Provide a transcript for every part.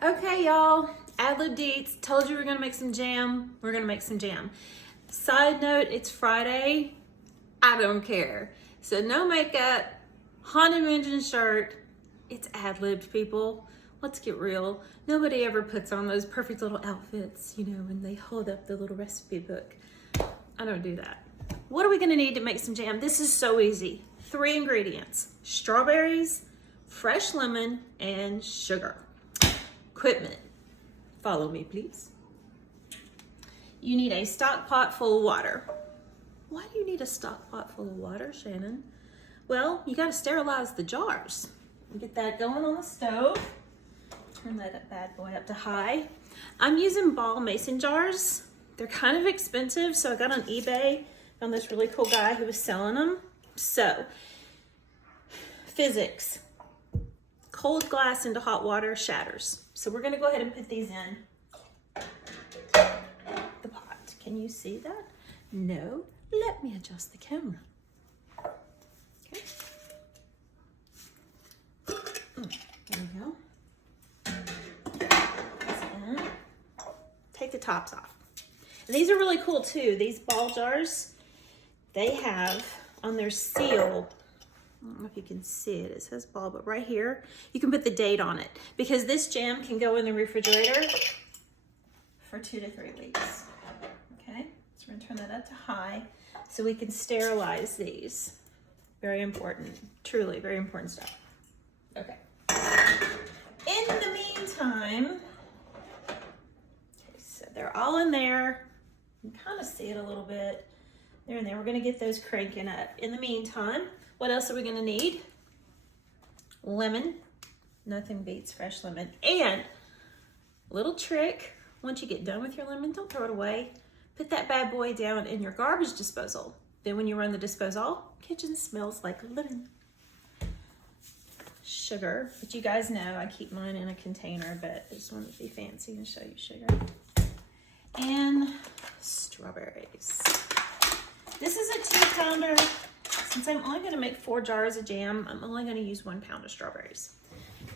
Okay, y'all, Ad-Lib Deets, told you we're gonna make some jam. We're gonna make some jam. Side note, it's Friday. I don't care. So no makeup, Haunted Mansion shirt. It's ad-libbed, people. Let's get real. Nobody ever puts on those perfect little outfits, you know, when they hold up the little recipe book. I don't do that. What are we gonna need to make some jam? This is so easy. 3 ingredients: strawberries, fresh lemon, and sugar. Equipment. Follow me, please. You need a stock pot full of water. Why do you need a stock pot full of water, Shannon? Well, you gotta sterilize the jars. Get that going on the stove. Turn that bad boy up to high. I'm using ball mason jars. They're kind of expensive, so I got on eBay, found this really cool guy who was selling them. So, physics. Cold glass into hot water shatters. So we're gonna go ahead and put these in the pot. Can you see that? No. Let me adjust the camera. Okay. There we go. And take the tops off. And these are really cool too. These ball jars, they have on their seal, I don't know if you can see it, it says ball, but right here, you can put the date on it because this jam can go in the refrigerator for 2 to 3 weeks. Okay, so we're gonna turn that up to high so we can sterilize these. Very important, truly very important stuff. Okay. In the meantime, okay, so they're all in there. You can kind of see it a little bit. They're in there. We're gonna get those cranking up. In the meantime, what else are we gonna need? Lemon. Nothing beats fresh lemon. And little trick, once you get done with your lemon, don't throw it away. Put that bad boy down in your garbage disposal. Then when you run the disposal, kitchen smells like lemon. Sugar, but you guys know I keep mine in a container, but I just wanted to be fancy and show you sugar. And strawberries. This is a 2-pounder. Since I'm only gonna make 4 jars of jam, I'm only gonna use 1 pound of strawberries.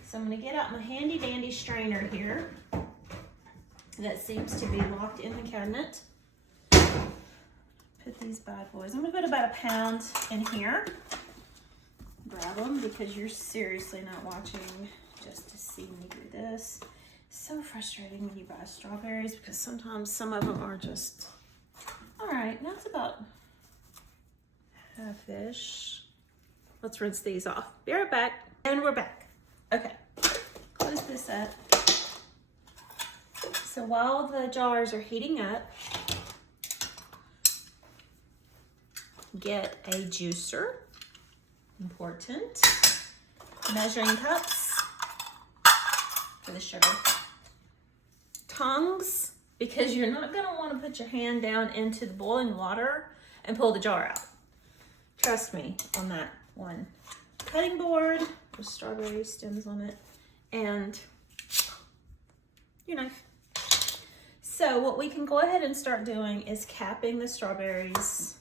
So I'm gonna get out my handy dandy strainer here. That seems to be locked in the cabinet. Put these bad boys. I'm gonna put about 1 pound in here. Grab them because you're seriously not watching just to see me do this. So frustrating when you buy strawberries because sometimes some of them are just, all right, now it's about half-ish. Let's rinse these off. Be right back. And we're back. Okay, close this up. So while the jars are heating up, get a juicer. Important. Measuring cups for the sugar. Tongs, because you're not going to want to put your hand down into the boiling water and pull the jar out. Trust me on that one. Cutting board with strawberry stems on it and your knife. So what we can go ahead and start doing is capping the strawberries.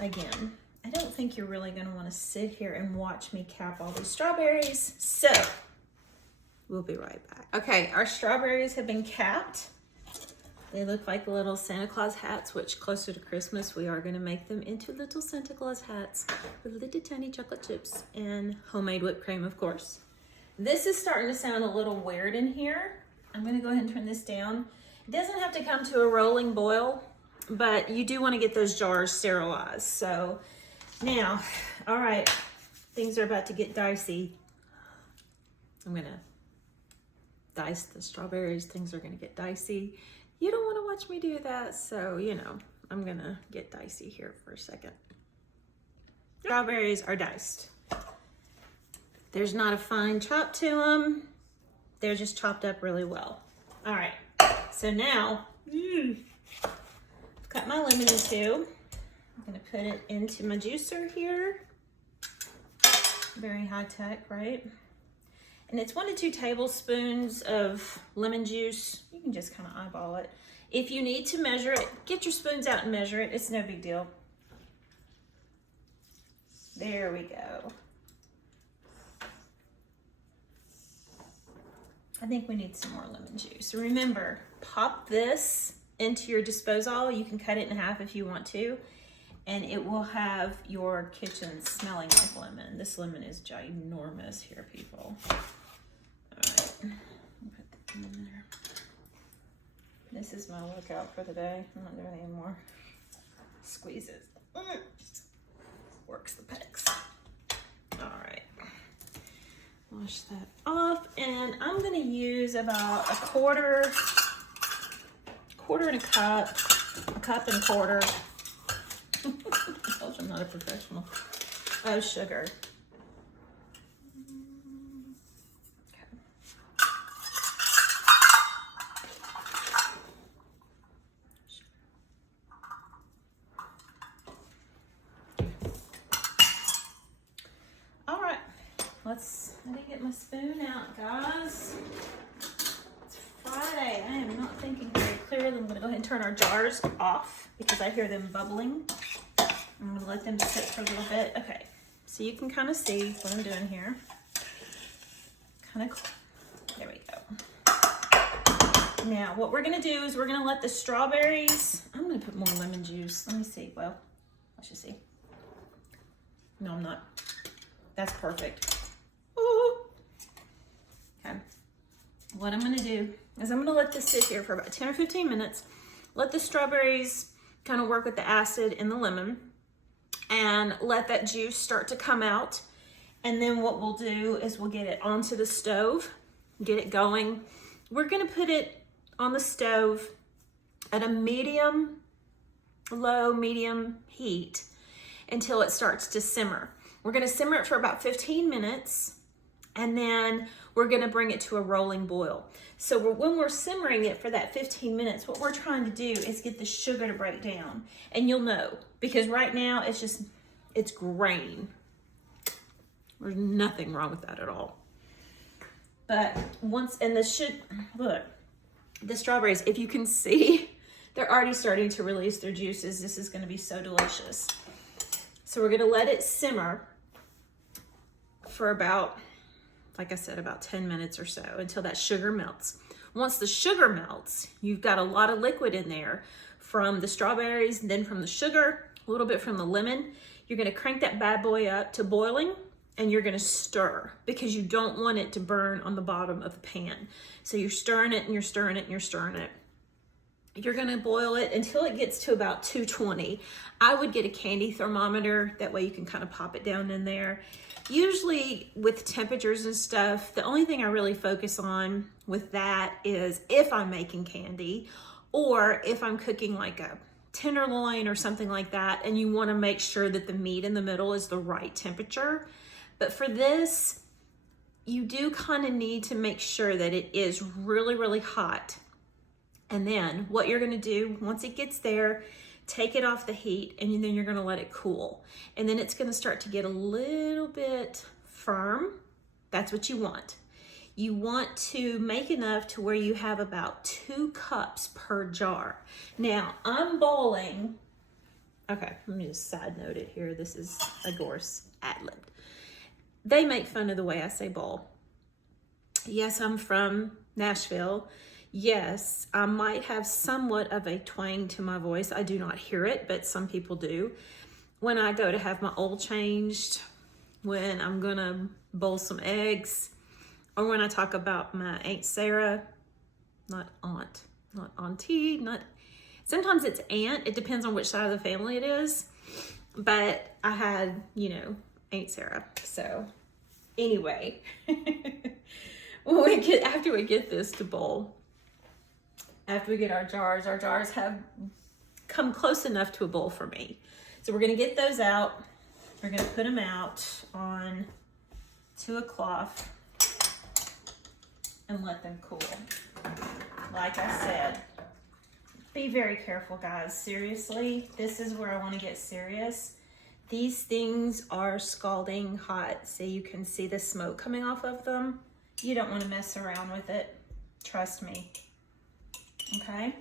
Again, I don't think you're really going to want to sit here and watch me cap all these strawberries. So we'll be right back. Okay, our strawberries have been capped. They look like little Santa Claus hats, which closer to Christmas, we are going to make them into little Santa Claus hats with little tiny chocolate chips and homemade whipped cream, of course. This is starting to sound a little weird in here. I'm going to go ahead and turn this down. It doesn't have to come to a rolling boil, but you do want to get those jars sterilized. So now, all right, things are about to get dicey. I'm going to dice the strawberries. Things are going to get dicey. You don't want to watch me do that, so, you know, I'm going to get dicey here for a second. Strawberries are diced. There's not a fine chop to them. They're just chopped up really well. All right, so now, I've cut my lemon in 2. I'm going to put it into my juicer here. Very high tech, right? And it's 1 to 2 tablespoons of lemon juice. You can just kind of eyeball it. If you need to measure it, get your spoons out and measure it. It's no big deal. There we go. I think we need some more lemon juice. Remember, pop this into your disposal. You can cut it in half if you want to, and it will have your kitchen smelling like lemon. This lemon is ginormous here, people. All right, put that in there. This is my workout for the day. I'm not doing any more. Squeeze it. Works the pecs. All right. Wash that off, and I'm gonna use about a quarter and a cup and a quarter. I told you I'm not a professional. Of sugar. I didn't get my spoon out, guys. It's Friday. I am not thinking very clearly. I'm gonna go ahead and turn our jars off because I hear them bubbling. I'm gonna let them sit for a little bit. Okay, so you can kind of see what I'm doing here. There we go. Now, what we're gonna do is we're gonna let the strawberries, I'm gonna put more lemon juice. Let me see, well, let's just see. No, I'm not. That's perfect. Ooh. Okay. What I'm gonna do is I'm gonna let this sit here for about 10 or 15 minutes. Let the strawberries kind of work with the acid in the lemon and let that juice start to come out. And then what we'll do is we'll get it onto the stove, get it going. We're gonna put it on the stove at a low, medium heat until it starts to simmer. We're gonna simmer it for about 15 minutes, and then we're gonna bring it to a rolling boil. So when we're simmering it for that 15 minutes, what we're trying to do is get the sugar to break down. And you'll know, because right now it's grain. There's nothing wrong with that at all. But look, the strawberries, if you can see, they're already starting to release their juices. This is gonna be so delicious. So we're gonna let it simmer for about, like I said, about 10 minutes or so until that sugar melts. Once the sugar melts, you've got a lot of liquid in there from the strawberries, then from the sugar, a little bit from the lemon. You're gonna crank that bad boy up to boiling, and you're gonna stir because you don't want it to burn on the bottom of the pan. So you're stirring it and you're stirring it and you're stirring it. You're gonna boil it until it gets to about 220. I would get a candy thermometer, that way you can kind of pop it down in there. Usually with temperatures and stuff, the only thing I really focus on with that is if I'm making candy or if I'm cooking like a tenderloin or something like that, and you wanna make sure that the meat in the middle is the right temperature. But for this, you do kind of need to make sure that it is really, really hot. And then what you're gonna do, once it gets there, take it off the heat, and then you're gonna let it cool. And then it's gonna start to get a little bit firm. That's what you want. You want to make enough to where you have about 2 cups per jar. Now, I'm bowling. Okay, let me just side note it here. This is a Gorse ad-libbed. They make fun of the way I say bowl. Yes, I'm from Nashville. Yes, I might have somewhat of a twang to my voice. I do not hear it, but some people do. When I go to have my oil changed, when I'm gonna boil some eggs, or when I talk about my Aunt Sarah, not aunt, not auntie, sometimes it's aunt. It depends on which side of the family it is. But I had, Aunt Sarah. So anyway, after we get this to boil, after we get our jars have come close enough to a bowl for me. So we're gonna get those out. We're gonna put them out to a cloth and let them cool. Like I said, be very careful, guys. Seriously, this is where I wanna get serious. These things are scalding hot, so you can see the smoke coming off of them. You don't wanna mess around with it. Trust me. Okay,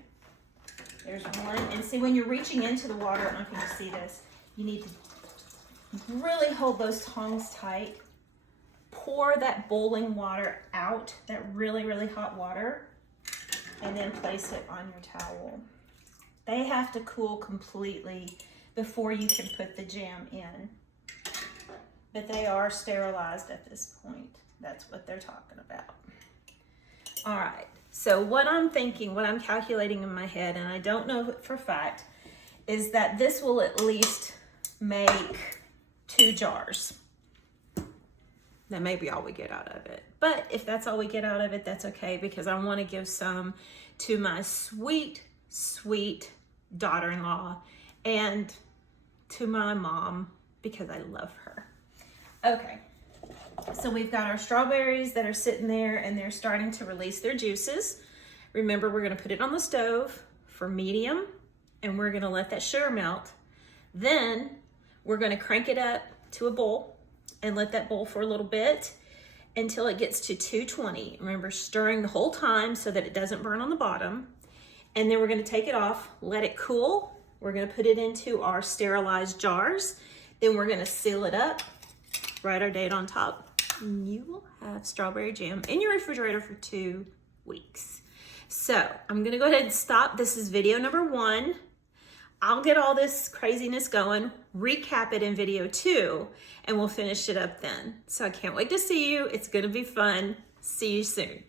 there's one. And see, when you're reaching into the water, I don't know if you can see this, you need to really hold those tongs tight pour that boiling water out, that really, really hot water, and then place it on your towel. They have to cool completely before you can put the jam in. But they are sterilized at this point. That's what they're talking about. All right, so what I'm thinking, what I'm calculating in my head, and I don't know for a fact, is that this will at least make 2 jars. That may be all we get out of it. But if that's all we get out of it, that's okay, because I want to give some to my sweet, sweet daughter-in-law and to my mom because I love her. Okay, so we've got our strawberries that are sitting there and they're starting to release their juices. Remember, we're going to put it on the stove for medium and we're going to let that sugar melt. Then we're going to crank it up to a boil and let that boil for a little bit until it gets to 220. Remember, stirring the whole time so that it doesn't burn on the bottom. And then we're going to take it off, let it cool. We're going to put it into our sterilized jars. Then we're going to seal it up, write our date on top, and you will have strawberry jam in your refrigerator for 2 weeks. So I'm going to go ahead and stop. This is video number 1. I'll get all this craziness going, recap it in video 2, and we'll finish it up then. So I can't wait to see you. It's going to be fun. See you soon.